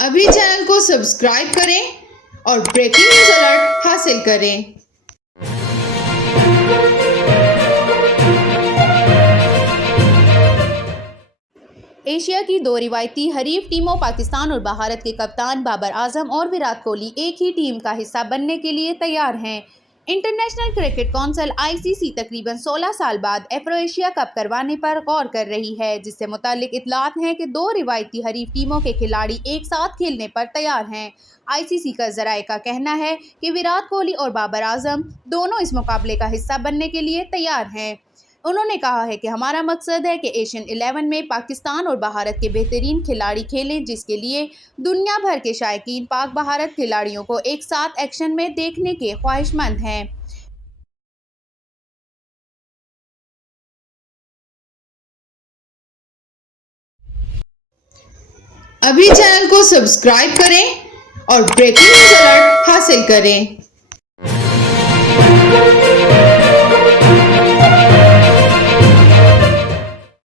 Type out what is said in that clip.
अभी चैनल को सब्सक्राइब करें और ब्रेकिंग न्यूज अलर्ट हासिल करें। एशिया की दो रिवायती हरीफ टीमों पाकिस्तान और भारत के कप्तान बाबर आजम और विराट कोहली एक ही टीम का हिस्सा बनने के लिए तैयार हैं। इंटरनेशनल क्रिकेट काउंसिल (ICC) तकरीबन 16 साल बाद एफ्रो एशिया कप करवाने पर गौर कर रही है, जिससे मुताल्लिक इत्तलात हैं कि दो रिवायती हरीफ टीमों के खिलाड़ी एक साथ खेलने पर तैयार हैं। ICC का ज़राए का कहना है कि विराट कोहली और बाबर आजम दोनों इस मुकाबले का हिस्सा बनने के लिए तैयार हैं। उन्होंने कहा है कि हमारा मकसद है कि एशियन 11 में पाकिस्तान और भारत के बेहतरीन खिलाड़ी खेलें, जिसके लिए दुनिया भर के शायकीन पाक भारत खिलाड़ियों को एक साथ एक्शन में देखने के ख्वाहिशमंद हैं। अभी चैनल को सब्सक्राइब करें और ब्रेकिंग न्यूज अलर्ट हासिल करें।